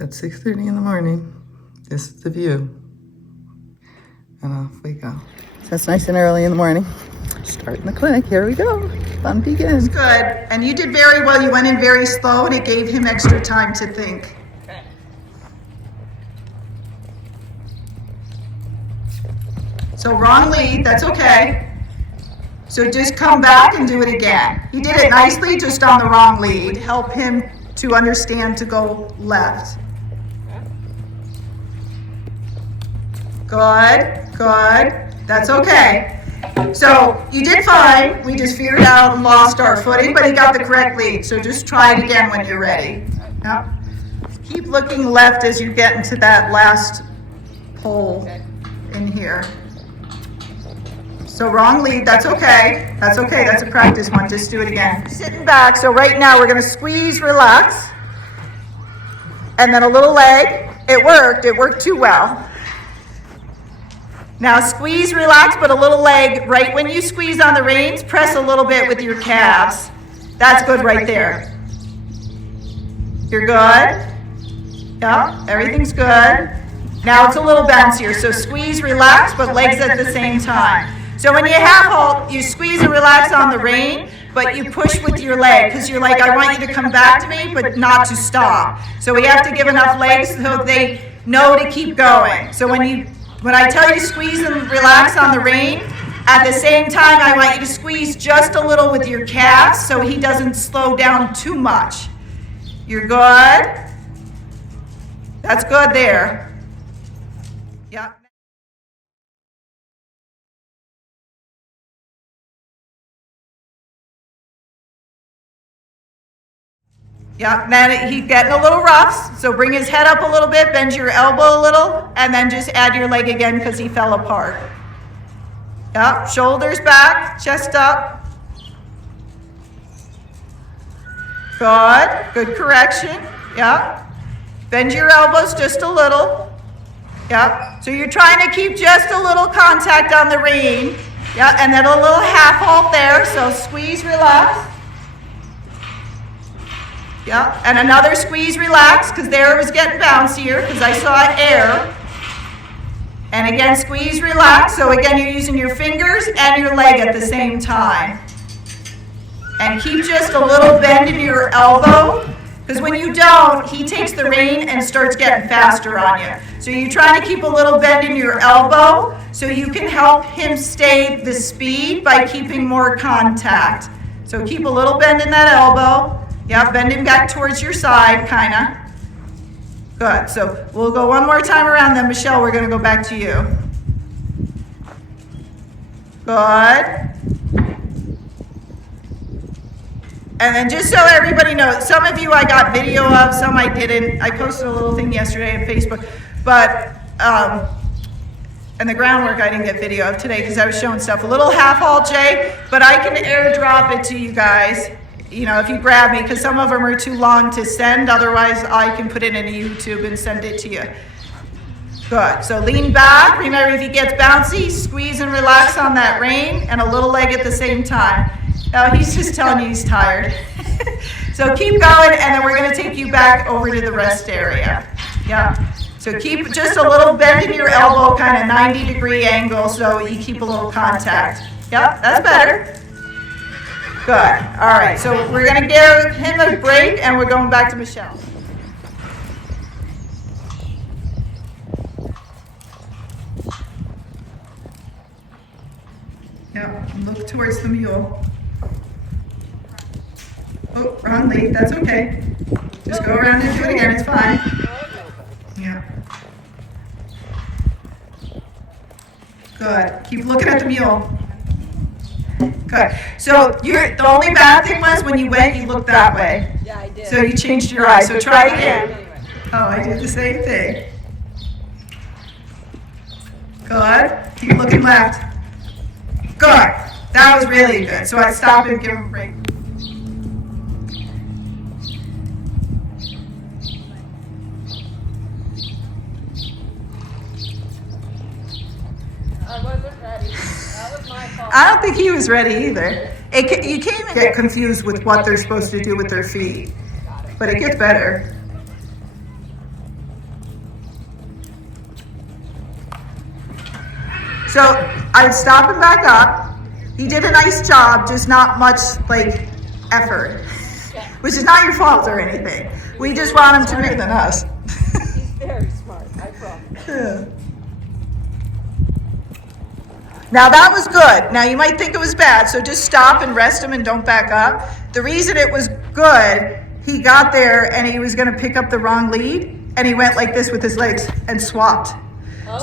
It's at 6:30 in the morning. This is the view. And off we go. So it's nice and early in the morning. Starting the clinic. Here we go. Fun begins. Good. And you did very well. You went in very slow and it gave him extra time to think. Okay. So wrong lead, that's okay. So just come back and do it again. He did it nicely, just on the wrong lead. Help him to understand to go left. Good, good. That's okay. So you did fine. We just veered out and lost our footing, but he got the correct lead. So just try it again when you're ready. Yep. Keep looking left as you get into that last hole in here. So wrong lead, that's okay. That's okay, that's a practice one. Just do it again. Sitting back, so right now we're gonna squeeze, relax, and then a little leg. It worked too well. Now squeeze, relax, but a little leg. Right when you squeeze on the reins, press a little bit with your calves. That's good right there. You're good? Yeah, everything's good. Now it's a little bouncier, so squeeze, relax, but legs at the same time. So when you half halt, you squeeze and relax on the rein, but you push with your leg, because you're like, I want you to come back to me, but not to stop. So we have to give enough legs so they know to keep going. So when I tell you squeeze and relax on the rein, at the same time, I want you to squeeze just a little with your calves so he doesn't slow down too much. You're good? That's good there. Yeah. Yeah, then he's getting a little rough, so bring his head up a little bit, bend your elbow a little, and then just add your leg again because he fell apart. Yep, shoulders back, chest up. Good correction. Yep. Bend your elbows just a little. Yep. So you're trying to keep just a little contact on the rein. Yep, and then a little half halt there, so squeeze, relax. Yeah, and another squeeze, relax, because there it was getting bouncier, because I saw air. And again, squeeze, relax. So again, you're using your fingers and your leg at the same time. And keep just a little bend in your elbow, because when you don't, he takes the rein and starts getting faster on you. So you're trying to keep a little bend in your elbow, so you can help him stay the speed by keeping more contact. So keep a little bend in that elbow. Yeah, bend him back towards your side, kind of. Good. So we'll go one more time around, then Michelle, we're going to go back to you. Good. And then just so everybody knows, some of you I got video of, some I didn't. I posted a little thing yesterday on Facebook, but and the groundwork I didn't get video of today because I was showing stuff. A little half halt, Jay, but I can airdrop it to you guys. You know, if you grab me, because some of them are too long to send. Otherwise, I can put it in YouTube and send it to you. Good. So lean back. Remember, if he gets bouncy, squeeze and relax on that rein, and a little leg at the same time. Now, he's just telling you he's tired. So keep going, and then we're going to take you back over to the rest area. Yeah. So keep just a little bend in your elbow, kind of 90-degree angle, so you keep a little contact. Yep, that's better. Good. All right, so we're going to give him a break, and we're going back to Michelle. Yep, look towards the mule. Oh, wrong lead. That's okay. Just go around and do it again. It's fine. Yeah. Good. Keep looking at the mule. Good. So the only bad thing was when you went, you looked that way. Yeah, I did. So you changed your eyes. So try it again. Oh, I did the same thing. Good. Keep looking left. Good. That was really good. So I stopped and give him a break. I wasn't ready. That was my fault. I don't think he was ready either. You can't even get confused with what they're supposed to do with their feet, but it gets better. So I'd stop him back up. He did a nice job, just not much like effort, which is not your fault or anything. We just want him to be than us. He's very smart, I promise. Yeah. Now that was good. Now you might think it was bad, so just stop and rest him and don't back up. The reason it was good, he got there and he was going to pick up the wrong lead, and he went like this with his legs and swapped.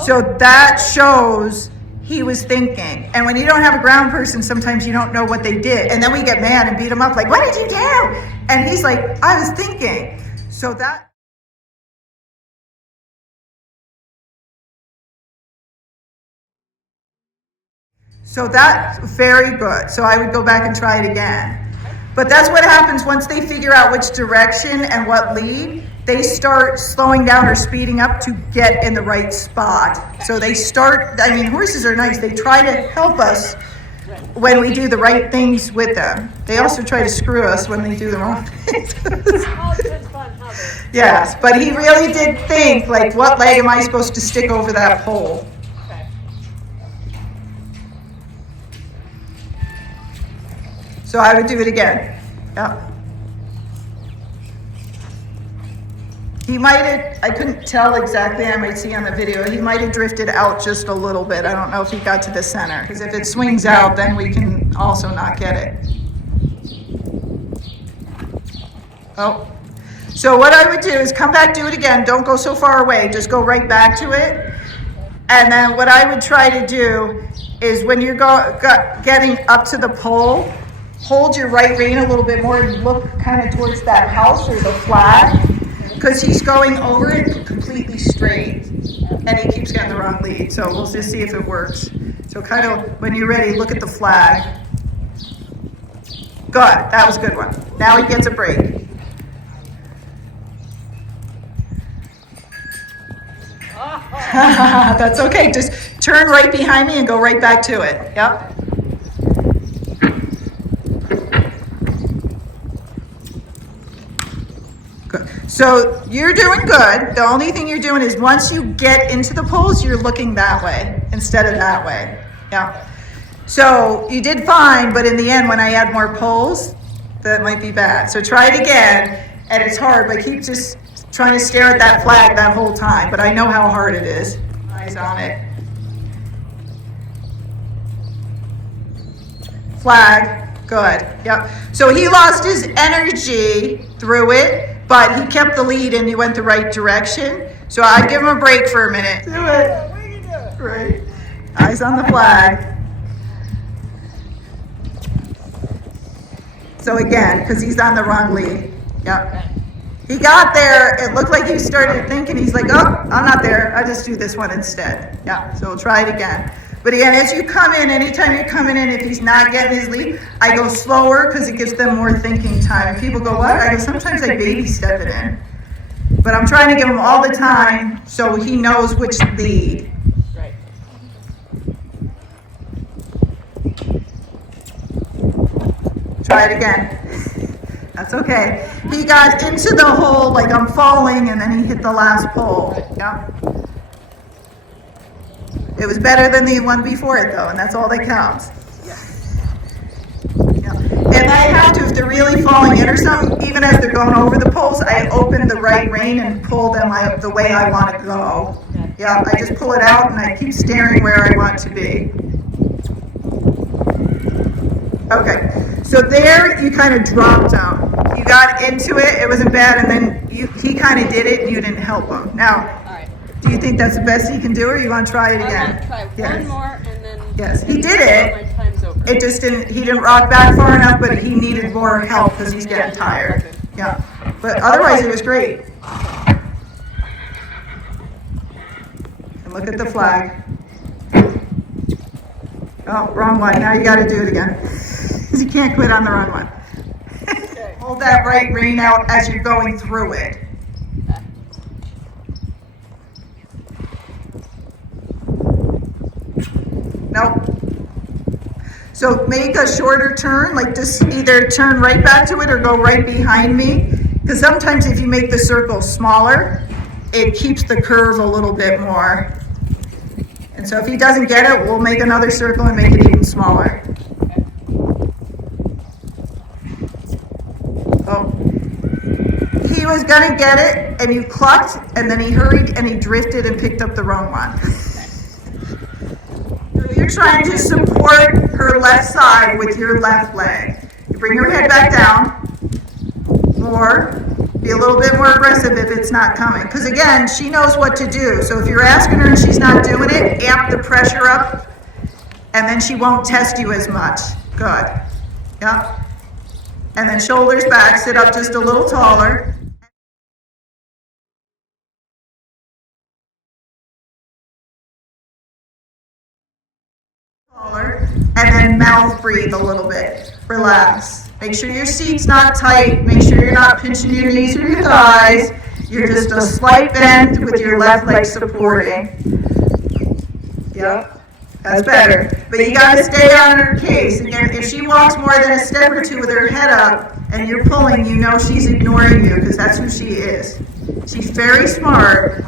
So that shows he was thinking. And when you don't have a ground person, sometimes you don't know what they did. And then we get mad and beat him up like, what did you do? And he's like, I was thinking. So that's very good. So I would go back and try it again. But that's what happens once they figure out which direction and what lead, they start slowing down or speeding up to get in the right spot. So they start, I mean, horses are nice. They try to help us when we do the right things with them. They also try to screw us when they do the wrong things. Yes, but he really did think, like, what leg am I supposed to stick over that pole? So I would do it again. Yeah. He might have, I couldn't tell exactly, I might see on the video, he might have drifted out just a little bit. I don't know if he got to the center, because if it swings out, then we can also not get it. Oh. So what I would do is come back, do it again. Don't go so far away. Just go right back to it. And then what I would try to do is when you're getting up to the pole, hold your right rein a little bit more and look kind of towards that house or the flag, because he's going over it completely straight and he keeps getting the wrong lead. So we'll just see if it works. So kind of when you're ready, look at the flag. Good, that was a good one. Now he gets a break. That's okay, just turn right behind me and go right back to it. Yep. Good. So you're doing good. The only thing you're doing is once you get into the poles, you're looking that way instead of that way. Yeah. So you did fine, but in the end, when I add more poles, that might be bad. So try it again, and it's hard, but keep just trying to stare at that flag that whole time. But I know how hard it is. Eyes on it. Flag. Good. Yep. So he lost his energy through it, but he kept the lead and he went the right direction. So I'd give him a break for a minute. Do it. Right. Eyes on the flag. So again, because he's on the wrong lead. Yep. He got there, it looked like he started thinking, he's like, oh, I'm not there, I'll just do this one instead. Yeah, so we'll try it again. But again, as you come in, anytime you're coming in, if he's not getting his lead, I go slower because it gives them more thinking time. People go, what? I go, sometimes I baby step it in. But I'm trying to give him all the time so he knows which lead. Right. Try it again. That's okay. He got into the hole like I'm falling, and then he hit the last pole. Yeah. It was better than the one before it, though, and that's all that counts. Yeah. And I have to, if they're really falling in or something, even as they're going over the poles, I open the right rein and pull them the way I want to go. Yeah, I just pull it out and I keep staring where I want to be. Okay, so there you kind of dropped down. You got into it, it wasn't bad, and then he kind of did it and you didn't help him. Now, do you think that's the best he can do, or you want to try it again? I want to try Yes. one more and then... Yes, he did it. My time's over. It just he didn't rock back far enough, but he needed more help because he's getting tired. Yeah, but otherwise it was great. And look at the flag. Oh, wrong one. Now you got to do it again. Because you can't quit on the wrong one. Hold that right rein out as you're going through it. Nope. So make a shorter turn, like just either turn right back to it or go right behind me. Because sometimes if you make the circle smaller, it keeps the curve a little bit more. And And so if he doesn't get it, we'll make another circle and make it even smaller. Oh. He was gonna get it, and you clucked, and then he hurried and he drifted and picked up the wrong one. So you're trying to support her left side with your left leg. You bring her head back down. More. Be a little bit more aggressive if it's not coming. Because again, she knows what to do. So if you're asking her and she's not doing it, amp the pressure up, and then she won't test you as much. Good. Yeah. And then shoulders back, sit up just a little taller. And then mouth breathe a little bit. Relax. Make sure your seat's not tight. Make sure you're not pinching your knees or your thighs. You're just a slight bend with your left leg supporting. Yep. That's better. But you got to stay on her case. Again, if she walks more than a step or two with her head up and you're pulling, you know she's ignoring you because that's who she is. She's very smart,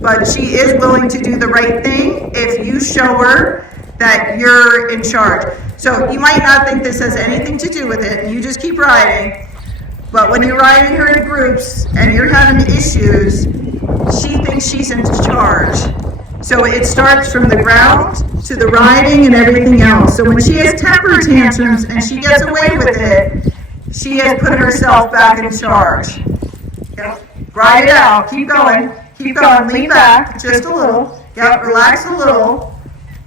but she is willing to do the right thing if you show her that you're in charge. So you might not think this has anything to do with it, and you just keep riding, but when you're riding her in groups and you're having issues, she thinks she's in charge. So it starts from the ground to the riding and everything else. So when she has temper tantrums and she gets away with it, she has put herself back in charge. Yep. Ride it out, keep going, lean back just a little, yep, relax a little,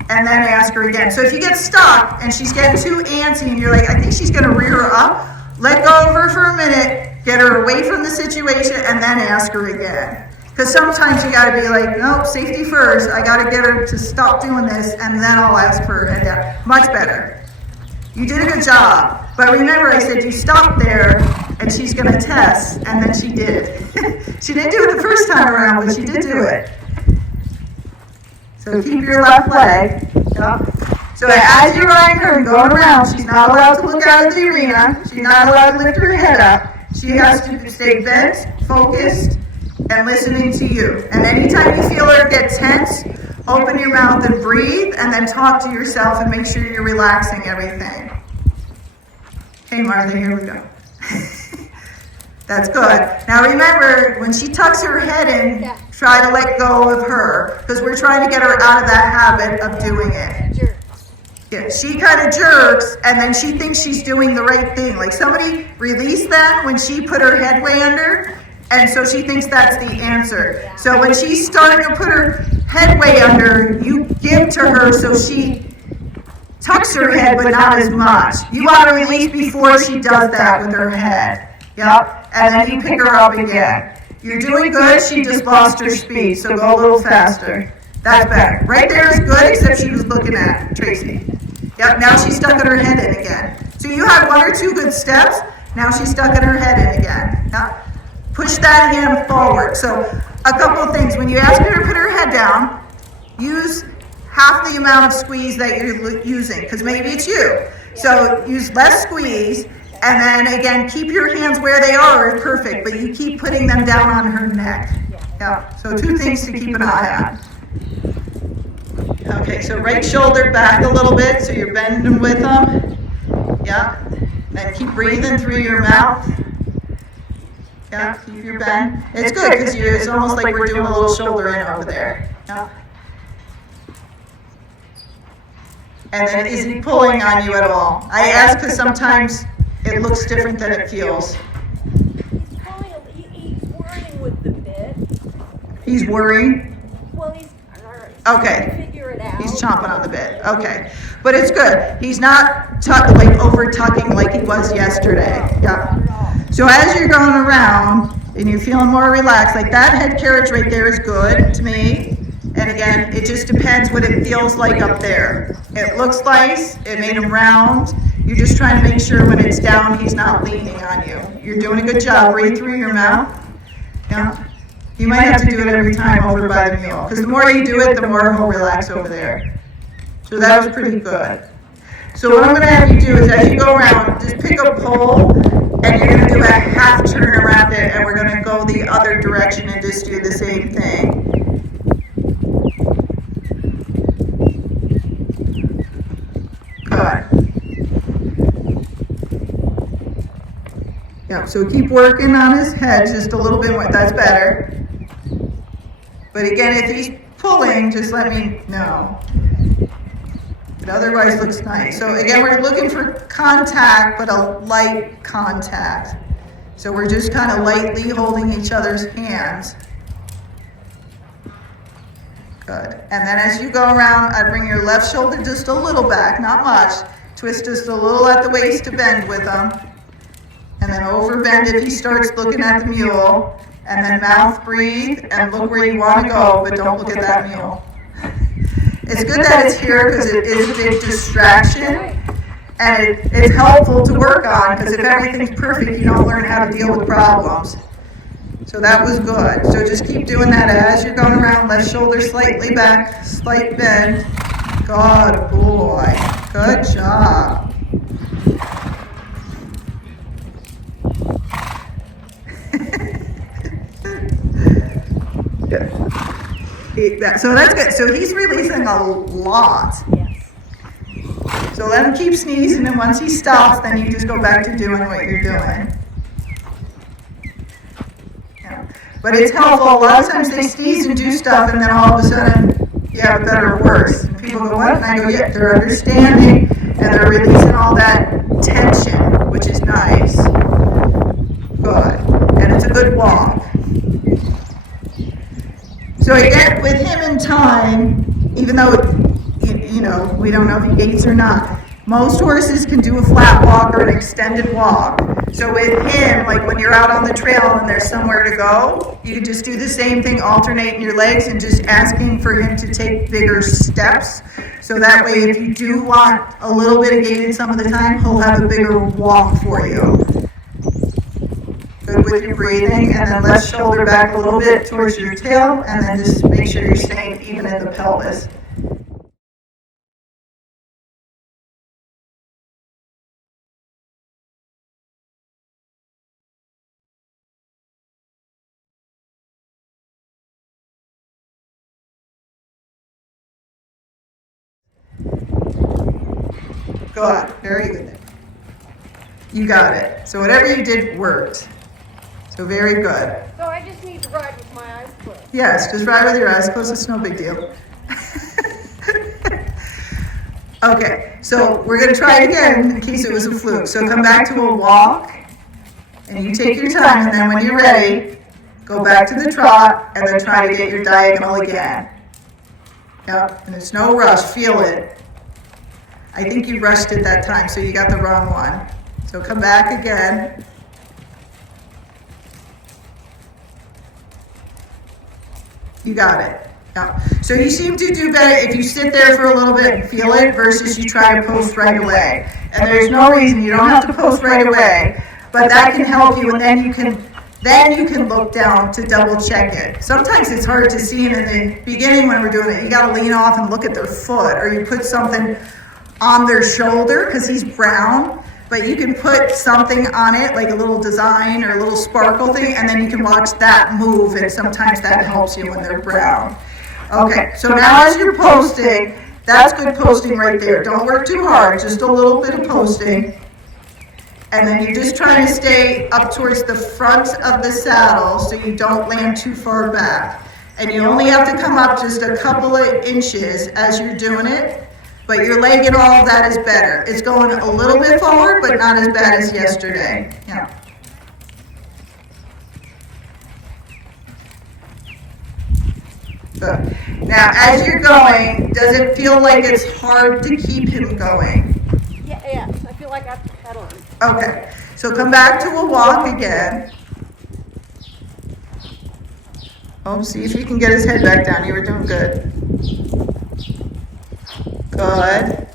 and then ask her again. So if you get stuck and she's getting too antsy and you're like, I think she's gonna rear her up, let go of her for a minute, get her away from the situation, and then ask her again. Because sometimes you gotta be like, nope, safety first, I gotta get her to stop doing this, and then I'll ask for her head down. Much better. You did a good job. But remember, I said you stop there, and she's gonna test, and then she did. She didn't do it the first time around, but she did do it. So keep your left leg. Yep. So as you're riding her and going around, she's not allowed to look out of the arena. She's not allowed to lift her head up. She has to stay bent, focused, and listening to you. And anytime you feel her get tense, open your mouth and breathe, and then talk to yourself and make sure you're relaxing everything. Okay, Martha, here we go. That's good. Now remember, when she tucks her head in, try to let go of her, because we're trying to get her out of that habit of doing it. Yeah, she kind of jerks, and then she thinks she's doing the right thing. Like somebody released them when she put her head way under, and so she thinks that's the answer. So when she's starting to put her head way under, you give to her so she tucks her head, but not as much. You want to release before she does that with her head. Yep, and then you pick her up again. You're doing good, she just lost her speed, so go a little faster. That's better. Right there is good, except she was looking at Tracy. Yep, now she's stuck in her head in again. So you had one or two good steps, now she's stuck in her head in again. Yep. Push that hand forward. So a couple of things. When you ask her to put her head down, use half the amount of squeeze that you're using, because maybe it's you. So use less squeeze, and then again, keep your hands where they are, perfect, but you keep putting them down on her neck. Yeah. So two things to keep an eye on. Okay, so right shoulder back a little bit, so you're bending with them. Yeah. Then keep breathing through your mouth. Yeah, keep your bend. It's good because it's almost like we're doing a little shoulder in over there. Yeah. And then is he pulling on you at all? I ask because sometimes it looks different than it feels. He's worrying with the bit. He's worrying? Well, he's okay. trying to figure it out. He's chomping on the bit. Okay. But it's good. He's not like over tucking like he was yesterday. Yeah. So as you're going around and you're feeling more relaxed, like that head carriage right there is good to me. And again, it just depends what it feels like up there. It looks nice. It made him round. You're just trying to make sure when it's down, he's not leaning on you. You're doing a good job. Breathe through your mouth. Yeah. You might have to do it every time over by the mule, because the more you do it, the more he'll relax over there. So that was pretty good. So what I'm going to have you do is as you go around, just pick a pole, and you're going to do a half turn around it, and we're going to go the other direction and just do the same thing. Yeah, so keep working on his head just a little bit more. That's better. But again, if he's pulling, just let me know. It otherwise looks nice. So again, we're looking for contact, but a light contact. So we're just kind of lightly holding each other's hands. Good. And then as you go around, I bring your left shoulder just a little back, not much. Twist just a little at the waist to bend with him. And then over bend if he starts looking at the mule. And then mouth breathe and look where you want to go, but don't look at that mule. It's good that it's here because it is a big distraction. And it's helpful to work on because if everything's perfect, you don't learn how to deal with problems. So that was good. So just keep doing that as you're going around. Left shoulder slightly back, slight bend. Good boy. Good job. Good. So that's good. So he's releasing a lot. Yes. So let him keep sneezing, and once he stops, then you just go back to doing what you're doing. Yeah. But it's helpful. A lot of times they sneeze and do stuff, and then all of a sudden, you have better or worse. And people go, what? And I go, yeah, they're understanding, and they're releasing all that tension, which is nice. Good. And it's a good walk. So again, with him in time, even though, you know, we don't know if he gaits or not, most horses can do a flat walk or an extended walk. So with him, like when you're out on the trail and there's somewhere to go, you can just do the same thing, alternating your legs and just asking for him to take bigger steps. So that way, if you do want a little bit of gaited some of the time, he'll have a bigger walk for you. Good with your breathing, and then left shoulder back a little bit towards your tail, and then just make sure you're staying even in the pelvis. Good, very good. You got it. So whatever you did worked. So very good. So I just need to ride with my eyes closed. Yes, just ride with your eyes closed. It's no big deal. Okay, so we're going to try it again in case it was a fluke. So come back to a walk, and you take your time, and then when you're ready, go back to the trot, and then try to get your diagonal again. Yep, and it's no rush. Feel it. I think you rushed it that time, so you got the wrong one. So come back again. You got it. Yeah. So you seem to do better if you sit there for a little bit and feel it versus you try to post right away. And there's no reason, you don't have to post right away, but that can help you, and then you can look down to double check it. Sometimes it's hard to see, and in the beginning when we're doing it, you got to lean off and look at their foot, or you put something on their shoulder because he's brown. But you can put something on it, like a little design or a little sparkle thing, and then you can watch that move, and sometimes that helps you when they're brown. Okay, so now as you're posting, that's good posting right there. Don't work too hard, just a little bit of posting. And then you're just trying to stay up towards the front of the saddle so you don't land too far back. And you only have to come up just a couple of inches as you're doing it. But your leg and all of that is better. It's going a little bit forward, but not as bad as yesterday. Yeah. Good. Now, as you're going, does it feel like it's hard to keep him going? Yes, I feel like I have to pedal him. Okay. So come back to a walk again. Oh, see if you can get his head back down. You were doing good. Good.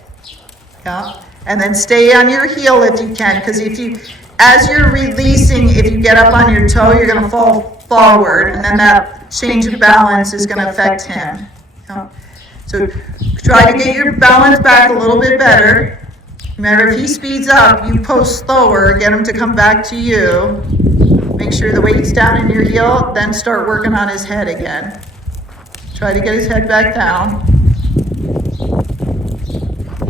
Yeah. And then stay on your heel if you can, because as you're releasing, if you get up on your toe, you're going to fall forward, and then that change of balance is going to affect him. Yeah. So try to get your balance back a little bit better. Remember, if he speeds up, you post slower, get him to come back to you. Make sure the weight's down in your heel, then start working on his head again. Try to get his head back down.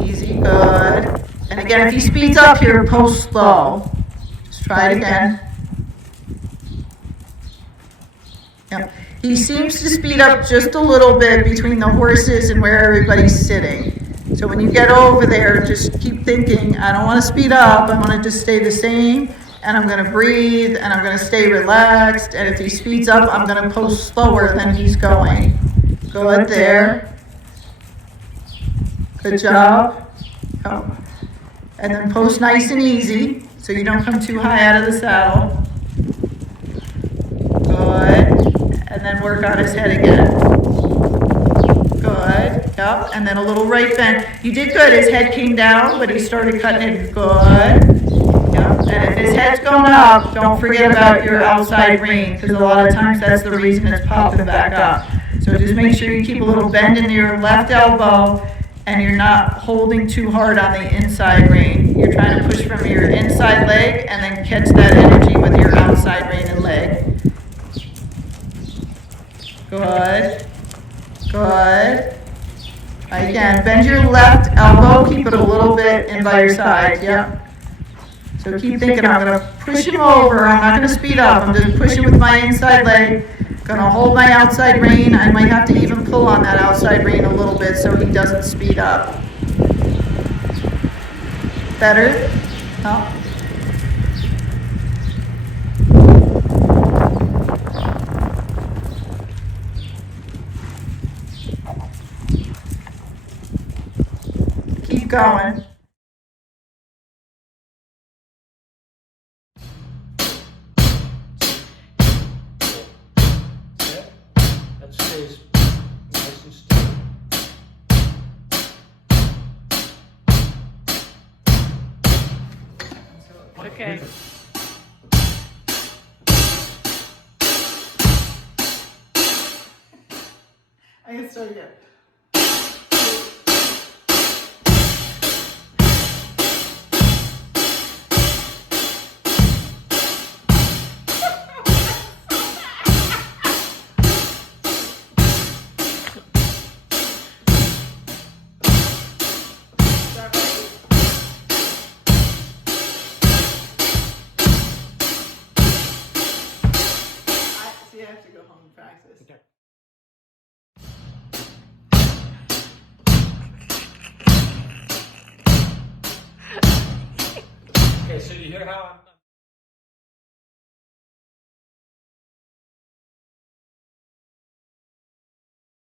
Easy, good. And again, if he speeds up here, post slow. Just try it again. Yeah. He seems to speed up just a little bit between the horses and where everybody's sitting. So when you get over there, just keep thinking, I don't want to speed up, I want to just stay the same, and I'm going to breathe, and I'm going to stay relaxed, and if he speeds up, I'm going to post slower than he's going. Good there. Good job. Oh. And then post nice and easy, so you don't come too high out of the saddle. Good. And then work on his head again. Good. Yep. And then a little right bend. You did good. His head came down, but he started cutting it. Good. Yep. And if his head's going up, don't forget about your outside rein, because a lot of times that's the reason it's popping back up. So just make sure you keep a little bend in your left elbow, and you're not holding too hard on the inside rein. You're trying to push from your inside leg and then catch that energy with your outside rein and leg. Good. Good. Again, bend your left elbow, keep it a little bit in by your side. Yep. So keep thinking, I'm going to push him over. I'm not going to speed up. I'm just pushing with my inside leg. Going to hold my outside rein. I might have to even pull on that outside rein a little bit so he doesn't speed up. Better? No? Keep going. That stays nice and still. Okay. I can start again. I have to go home and practice. Okay. Okay, so you hear how